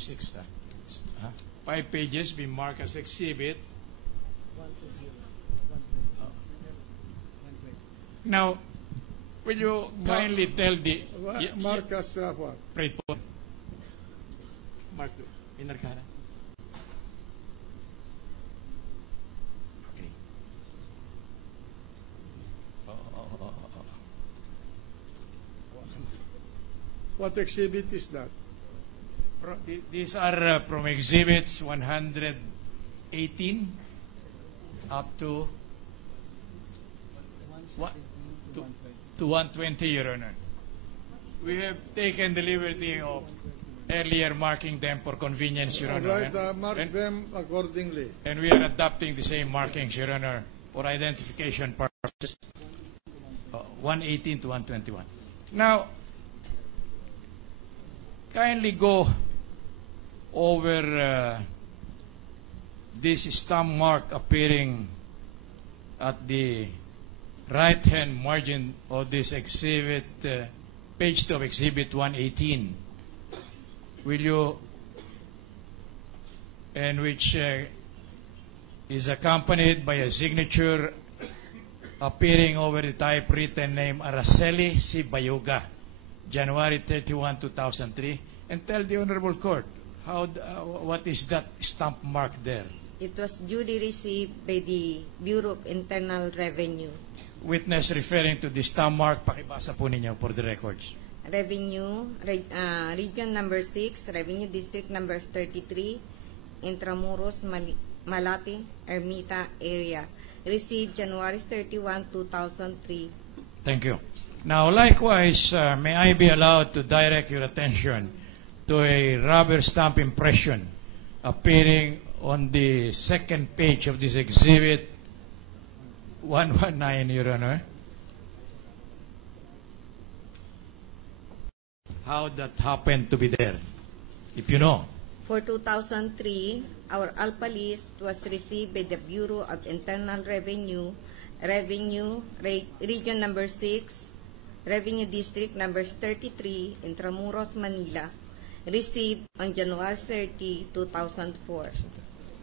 Six, 5 pages be marked as exhibit. Now, will you kindly tell the... Mark as what? Right po. Mark, inarkada. Okay. What exhibit is that? These are from exhibits 118 up to 120, Your Honor. We have taken the liberty of earlier marking them for convenience, Your Honor. Right, mark them accordingly. And we are adopting the same markings, Your Honor, for identification purposes. 118 to 121. Now, kindly go over this stamp mark appearing at the right-hand margin of this exhibit, page 2 of exhibit 118. Will you, and which is accompanied by a signature appearing over the typewritten name Araceli C. Bayuga, January 31, 2003, and tell the Honorable Court what is that stamp mark there? It was duly received by the Bureau of Internal Revenue. Witness referring to the stamp mark, pakibasa po ninyo for the records. Revenue, Region Number 6, Revenue District Number 33, Intramuros, Malate, Ermita area. Received January 31, 2003. Thank you. Now, likewise, may I be allowed to direct your attention to a rubber stamp impression appearing on the second page of this exhibit 119, Your Honor. How that happened to be there, if you know. For 2003, our ALPA list was received by the Bureau of Internal Revenue, Region Number 6, Revenue District Number 33, Intramuros, Manila, received on January 30, 2004.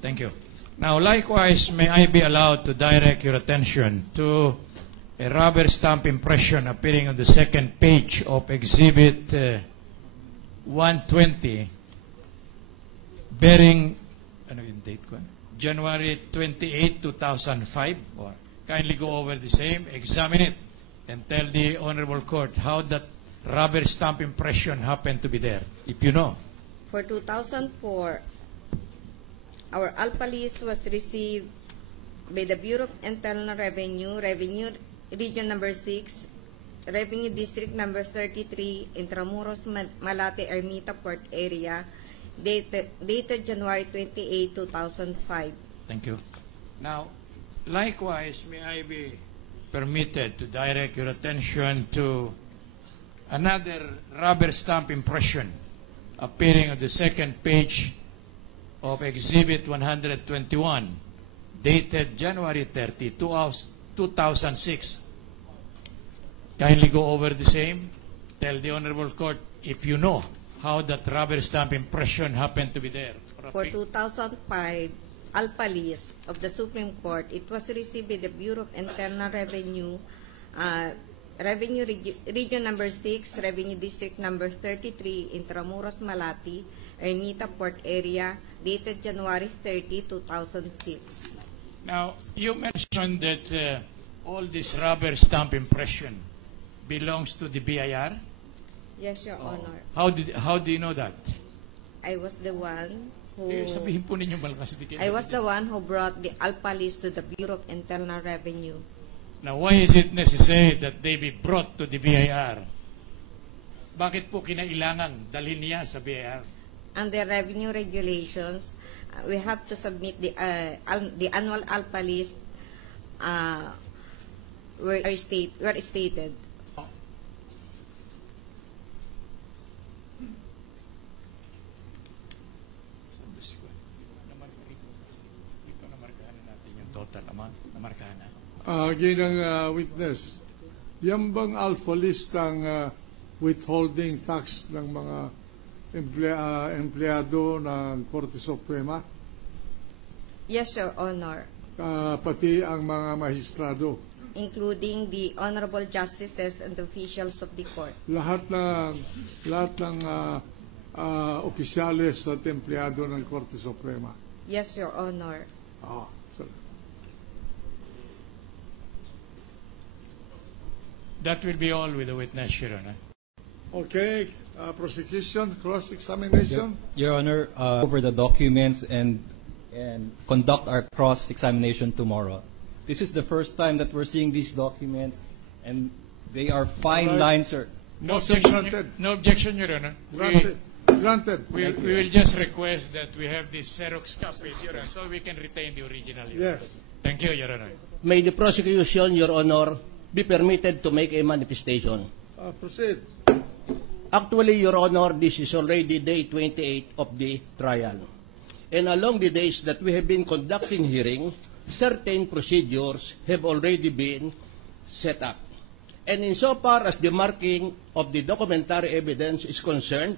Thank you. Now, likewise, may I be allowed to direct your attention to a rubber stamp impression appearing on the second page of Exhibit 120, bearing January 28, 2005. Or kindly go over the same, examine it, and tell the Honorable Court how that rubber stamp impression happened to be there, if you know. For 2004, our ALPA list was received by the Bureau of Internal Revenue, Region Number 6, Revenue District Number 33, Intramuros, Malate, Ermita Port area, dated January 28, 2005. Thank you. Now, likewise, may I be permitted to direct your attention to another rubber stamp impression appearing on the second page of Exhibit 121, dated January 30, 2006. Kindly go over the same. Tell the Honorable Court if you know how that rubber stamp impression happened to be there. For 2005, ALPA list of the Supreme Court, it was received by the Bureau of Internal Revenue, Region Number 6, Revenue District Number 33, Intramuros, Malate, Ermita Port area, dated January 30, 2006. Now, you mentioned that all this rubber stamp impression belongs to the BIR? Yes, Your Honor. How do you know that? I was the one who... sabihin po ninyo malakas. I was the one who brought the ALPA list to the Bureau of Internal Revenue. Now, why is it necessary that they be brought to the BIR? Bakit po kinailangan dalhin niya sa BIR? Under revenue regulations, we have to submit the annual ALPA list where stated. Ito namarkahan na natin yung total amount. Namarkahan na. Ginang witness, yan bang alpha list ang withholding tax ng mga empleyado ng Korte Suprema? Yes, Your Honor, Pati ang mga magistrado? including the honorable justices and officials of the court. Lahat ng opisyales at empleyado ng Korte Suprema? Yes, Your Honor. Sorry. That will be all with the witness, Your Honor. Okay, prosecution, cross-examination. Your Honor, over the documents and conduct our cross-examination tomorrow. This is the first time that we're seeing these documents, and they are fine All right. lines, sir. No Motion objection, granted. no objection, Your Honor. Granted. We will just request that we have this Xerox copy, Your Honor, so we can retain the original. Your Yes. Honor. Thank you, Your Honor. May the prosecution, Your Honor, be permitted to make a manifestation. Proceed. Actually, Your Honor, this is already day 28 of the trial. And along the days that we have been conducting hearing, certain procedures have already been set up. And insofar as the marking of the documentary evidence is concerned,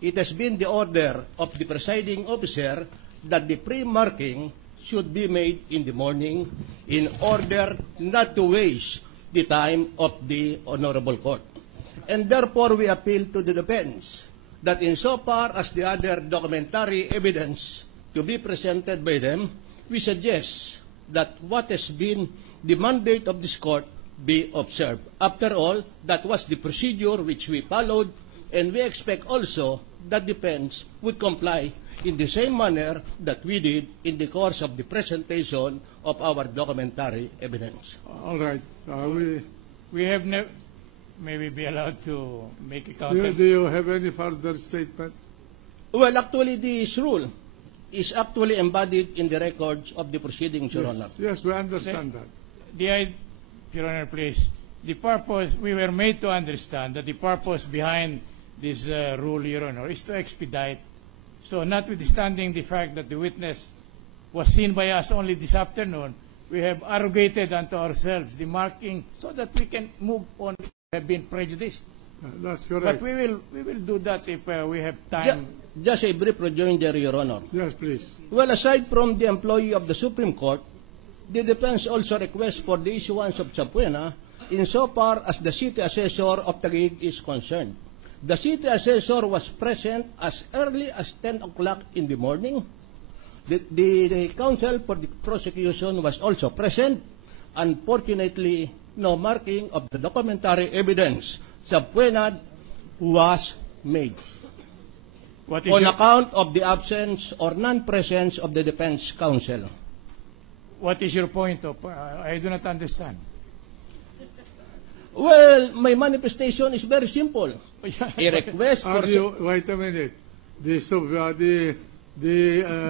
it has been the order of the presiding officer that the pre-marking should be made in the morning in order not to waste the time of the Honorable Court. And therefore, we appeal to the defense that insofar as the other documentary evidence to be presented by them, we suggest that what has been the mandate of this court be observed. After all, that was the procedure which we followed, and we expect also that defense would comply in the same manner that we did in the course of the presentation of our documentary evidence. All right. We have never. May we be allowed to make a Do comment? you have any further statement? Well, actually, this rule is actually embodied in the records of the proceedings, Your Honor. Yes, we understand that. Your Honor, please. The purpose, we were made to understand that the purpose behind this rule, Your Honor, is to expedite. So notwithstanding the fact that the witness was seen by us only this afternoon, we have arrogated unto ourselves the marking so that we can move on. We have been prejudiced. That's correct. But we will do that if we have time. Just a brief rejoinder, Your Honor. Yes, please. Well, aside from the employee of the Supreme Court, the defense also requests for the issuance of subpoena insofar as the city assessor of Taguig is concerned. The city assessor was present as early as 10 o'clock in the morning. The counsel for the prosecution was also present. Unfortunately, no marking of the documentary evidence subpoena was made What is on your, account of the absence or non-presence of the defense counsel. what is your point of? I do not understand. Well, my manifestation is very simple. A request for... Wait a minute. The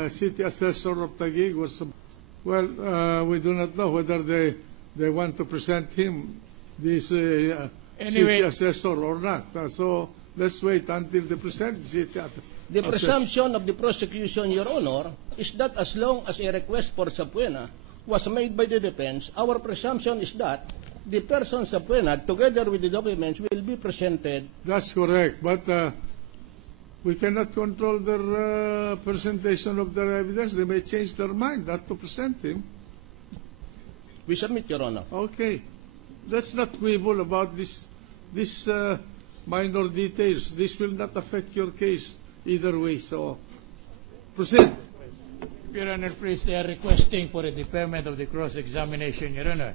city assessor of Taguig was... Well, we do not know whether they want to present him, this city assessor or not. So let's wait until they present the city assessor. The presumption of the prosecution, Your Honor, is that as long as a request for subpoena was made by the defense, our presumption is that the person subpoenaed, together with the documents, will be presented. That's correct, but we cannot control their presentation of their evidence. They may change their mind not to present him. We submit, Your Honor. Okay. Let's not quibble about this minor details. This will not affect your case either way. So, proceed. Your Honor, please, they are requesting for a deferment of the cross-examination, Your Honor,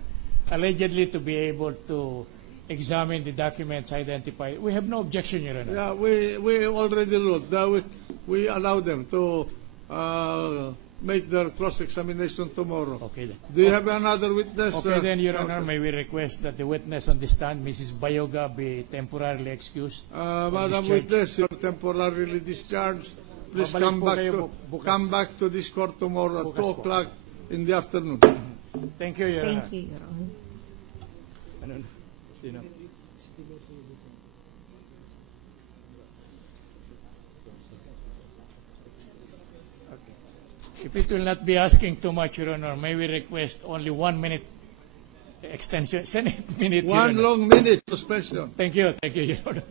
allegedly to be able to examine the documents identified. We have no objection, Your Honor. Yeah, we already ruled. We allow them to make their cross-examination tomorrow. Okay then. Do you have another witness? Okay then, Your Honor, Counsel? may we request that the witness on the stand, Mrs. Bayoga, be temporarily excused? Madam discharged. Witness, you're temporarily discharged. Please Babalik po kayo bukas. come back to this court tomorrow at Bukas 2 po. o'clock in the afternoon. Thank you, Your Honor. Thank you, Your Honor. Ano? Sino? If it will not be asking too much, Your Honor, may we request only 1 minute extension, Senate minute, Your One Honor. long minute suspension. Thank you, Your Honor.